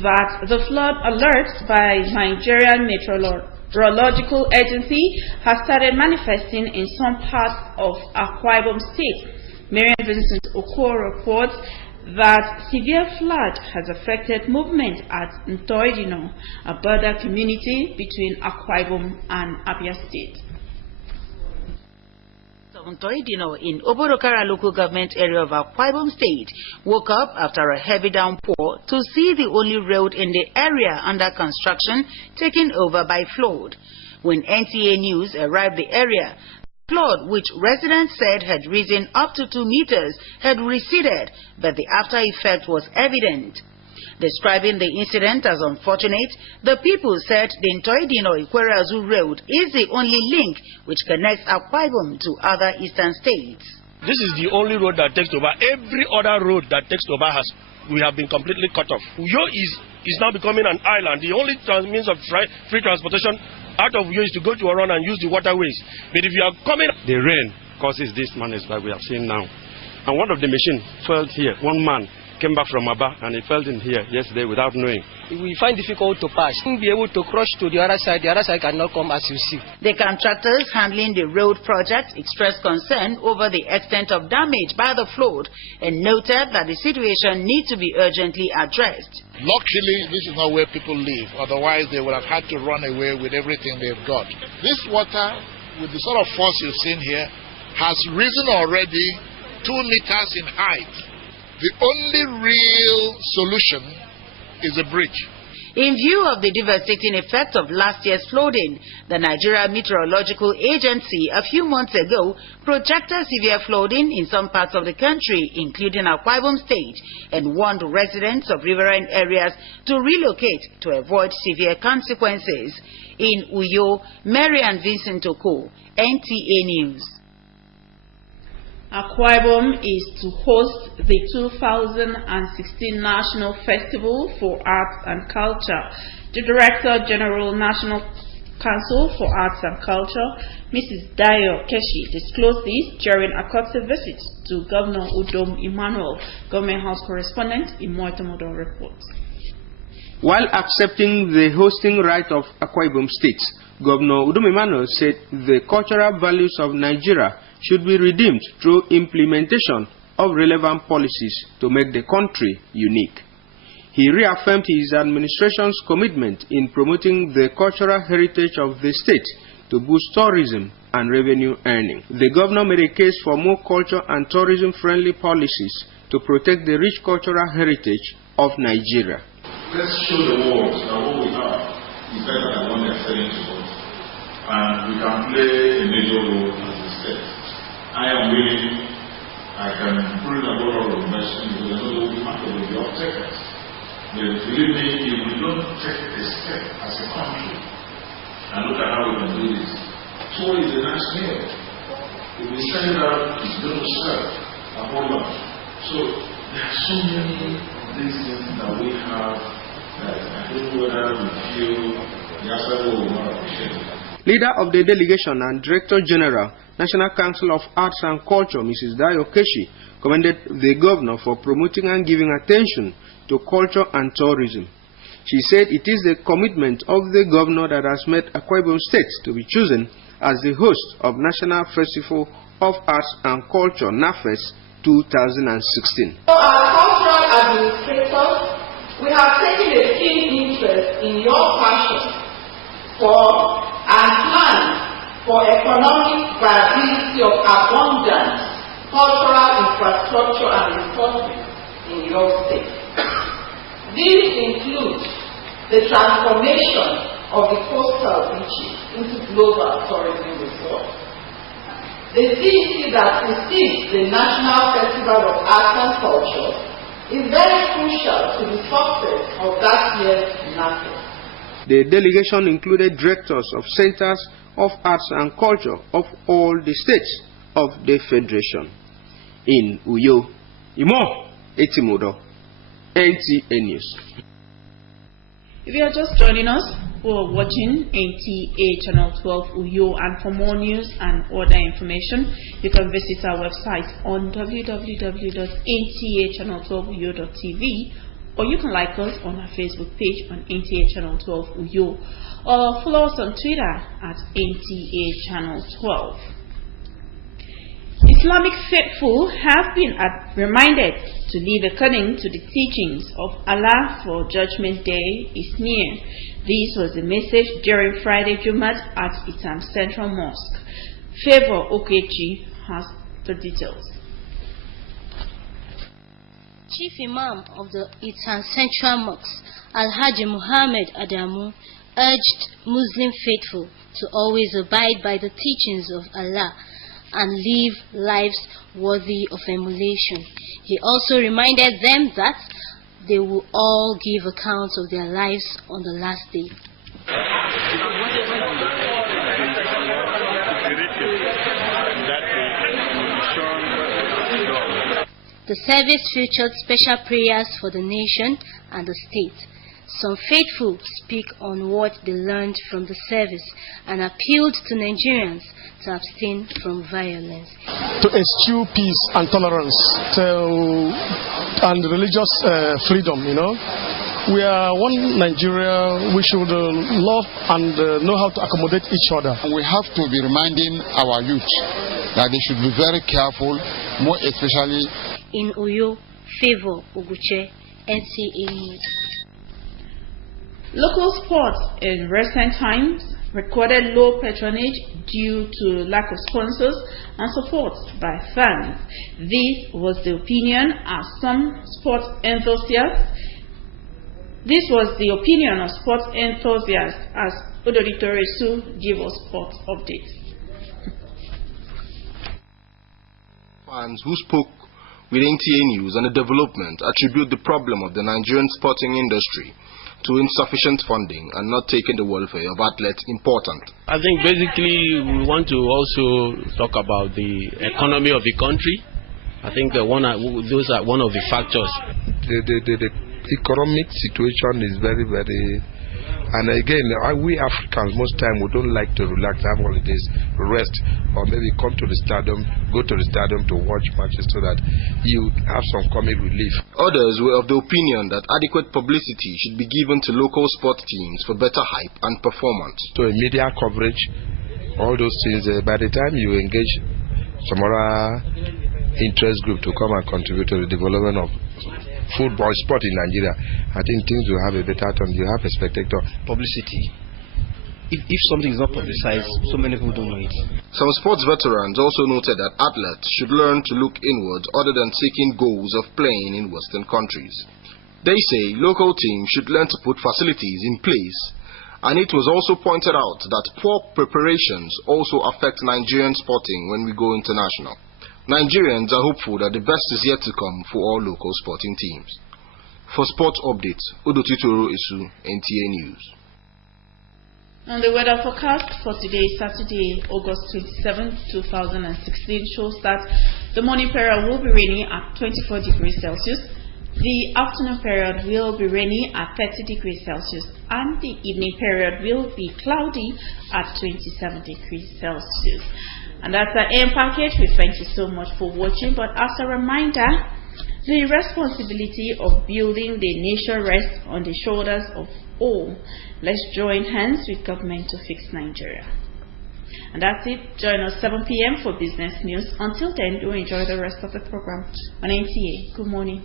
That the flood alerts by Nigerian Meteorological Agency has started manifesting in some parts of Akwa Ibom State. Marian Vincent Oko reports that severe flood has affected movement at Ntoidino, a border community between Akwa Ibom and Abia State. Ntoidino in Oborokara local government area of Akwa Ibom State woke up after a heavy downpour to see the only road in the area under construction taken over by flood. When NTA News arrived the area, the flood, which residents said had risen up to 2 meters, had receded, but the after effect was evident. Describing the incident as unfortunate, the people said the Ntoidino-Ikwere-Azu Road is the only link which connects Akwa Ibom to other eastern states. This is the only road that takes over. Every other road that takes over we have been completely cut off. Uyo is now becoming an island. The only means of free transportation out of Uyo is to go to Oron and use the waterways. But if you are coming... The rain causes this madness that we have seen now. And one of the machines fell here. One man came back from Aba and he fell in here yesterday without knowing. We find difficult to pass. We won't be able to cross to the other side cannot come as you see. The contractors handling the road project expressed concern over the extent of damage by the flood and noted that the situation needs to be urgently addressed. Luckily, this is not where people live. Otherwise, they would have had to run away with everything they've got. This water, with the sort of force you've seen here, has risen already 2 meters in height. The only real solution is a bridge. In view of the devastating effect of last year's flooding, the Nigeria Meteorological Agency a few months ago projected severe flooding in some parts of the country, including Akwa Ibom State, and warned residents of riverine areas to relocate to avoid severe consequences. In Uyo, Marian Vincent Oko, NTA News. Akwa Ibom is to host the 2016 National Festival for Arts and Culture. The Director General National Council for Arts and Culture, Mrs. Dayo Keshi, disclosed this during a courtesy visit to Governor Udom Emmanuel. Government House correspondent Imoitomodo reports. While accepting the hosting right of Akwa Ibom State, Governor Udom Emmanuel said the cultural values of Nigeria should be redeemed through implementation of relevant policies to make the country unique. He reaffirmed his administration's commitment in promoting the cultural heritage of the state to boost tourism and revenue earning. The governor made a case for more culture and tourism-friendly policies to protect the rich cultural heritage of Nigeria. Let's show the world that what we have is better than what they're selling to us, and we can play a major role as a state. I am willing, I can put in a lot of investment because I know that we have to be the off-takers. But believe me, if we don't take a step as a country and look at how we can do this, tour is a nice meal. If we send it out, it's going to serve a whole lot. So there are so many of these things that we have that I don't know whether we feel the answer will not appreciate it. Leader of the delegation and Director General, National Council of Arts and Culture, Mrs. Dayo Keshi, commended the governor for promoting and giving attention to culture and tourism. She said it is the commitment of the governor that has made Akwa Ibom State to be chosen as the host of National Festival of Arts and Culture, NAFES 2016. So our cultural administrators, we have taken a keen interest in your passion for and plans for economic viability of abundant cultural infrastructure and resources in your state. These include the transformation of the coastal beaches into global tourism resorts, the deity that precedes the National Festival of Arts and Culture, is very crucial to the success of that year's NAFE. The delegation included directors of centers of arts and culture of all the states of the Federation. In Uyo, Imo Etimodo, NTA News. If you are just joining us, we are watching NTA Channel 12 Uyo, and for more news and other information, you can visit our website on www.ntachannel12uyo.tv, or you can like us on our Facebook page on NTA Channel 12 Uyo, or follow us on Twitter at NTA Channel 12. Islamic faithful have been reminded to live according to the teachings of Allah, for Judgment Day is near. This was the message during Friday Jumat at Itam Central Mosque. Favor Okechi has the details. Chief Imam of the Itam Central Mosque, Alhaji Muhammad Adamu, urged Muslim faithful to always abide by the teachings of Allah and live lives worthy of emulation. He also reminded them that they will all give accounts of their lives on the last day. The service featured special prayers for the nation and the state. Some faithful speak on what they learned from the service and appealed to Nigerians to abstain from violence. To eschew peace and tolerance and religious freedom, We are one Nigeria. We should love and know how to accommodate each other. We have to be reminding our youth that they should be very careful, more especially in Uyo, Favor Oguche, NTA News. Local sports in recent times recorded low patronage due to lack of sponsors and support by fans. This was the opinion of some sports enthusiasts. This was the opinion of sports enthusiasts as Odorito Resu gave us sports updates. Fans who spoke with NTA News on the development attribute the problem of the Nigerian sporting industry to insufficient funding and not taking the welfare of athletes important. I think basically we want to also talk about the economy of the country. I think those are one of the factors. The economic situation is very, very, and again, we Africans most time we don't like to relax, have holidays, rest, or maybe come to the stadium, go to the stadium to watch matches so that you have some comic relief. Others were of the opinion that adequate publicity should be given to local sports teams for better hype and performance. So media coverage, all those things, by the time you engage some other interest group to come and contribute to the development of football sport in Nigeria, I think things will have a better turn. You have a spectator. Publicity. If something is not publicized, so many people don't know it. Some sports veterans also noted that athletes should learn to look inwards other than seeking goals of playing in Western countries. They say local teams should learn to put facilities in place, and it was also pointed out that poor preparations also affect Nigerian sporting when we go international. Nigerians are hopeful that the best is yet to come for all local sporting teams. For sports updates, Odotitoro Isu, NTA News. And the weather forecast for today, Saturday, August 27, 2016, shows that the morning period will be rainy at 24 degrees Celsius. The afternoon period will be rainy at 30 degrees Celsius, and the evening period will be cloudy at 27 degrees Celsius. And that's our end package. We thank you so much for watching. But as a reminder, the responsibility of building the nation rests on the shoulders of all. Let's join hands with government to fix Nigeria. And that's it. Join us 7 p.m. for business news. Until then, do enjoy the rest of the program on NTA. Good morning.